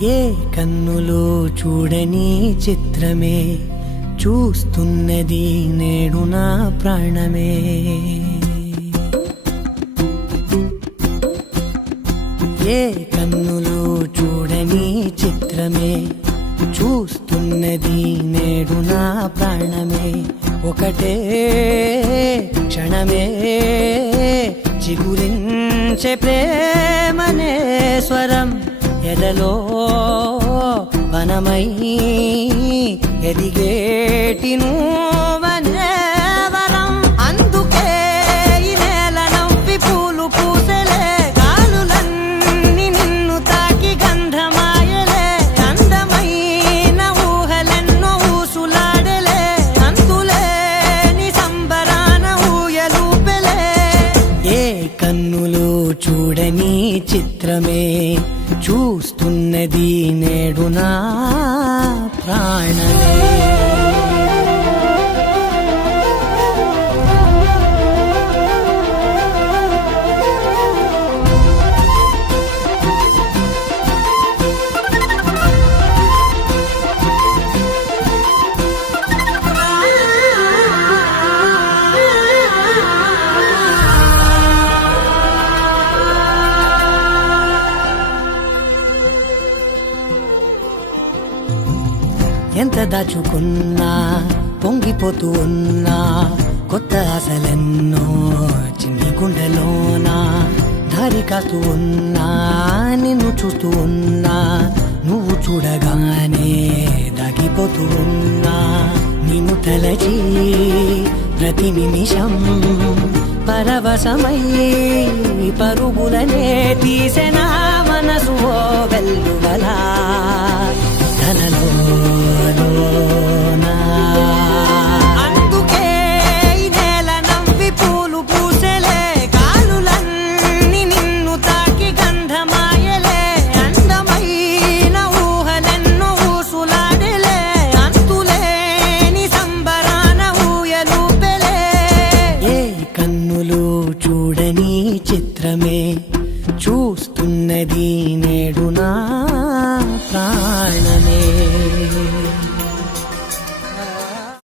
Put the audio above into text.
ఏ కన్నులో చూడని చిత్రమే చూస్తున్నది నేడు నా ప్రాణమే. ఏ కన్నులో చూడని చిత్రమే చూస్తున్నది నేడు నా ప్రాణమే. ఒకటే క్షణమే చిగురించే ప్రేమనే స్వరం ఎదలో వనమై ఎదిగేటి నువ్వనే వరం. అందుకే ఈ నేల నవ్వి పూలు పూసెలే, గాలులన్నీ నిన్ను తాకి గంధమాయలే. అందమైన ఊహలెన్నో ఊసులాడలే, అంతులేని సంబరాన ఊయలూపెలే. ఏ కన్నులో చూడని చిత్రమే చూస్తున్నది నేడు నా ప్రాణమే. ఎంత దాచుకున్నా పొంగిపోతూ ఉన్నా, కొత్త ఆశలెన్నో చిన్ని గుండెలోనా. దారి కాస్తూ ఉన్నా, నిన్ను చూస్తూ ఉన్నా, నువ్వు చూడగానే దాగిపోతూ ఉన్నా. నిన్ను తలచి ప్రతి నిమిషం పరవశమై పరుగులనే తీసెనా మనసు ఓ వెల్లువలా. అందుకే ఈ నేల నవ్వి పూలు పూసెలే, గాలులన్నీ నిన్ను తాకి గంధమాయలే. అందమైన ఊహలెన్నో ఊసులాడలే, అంతులేని సంబరాన ఊయలూపెలే. ఏ కన్నులు చూడని చిత్రమే చూస్తున్నది నేడు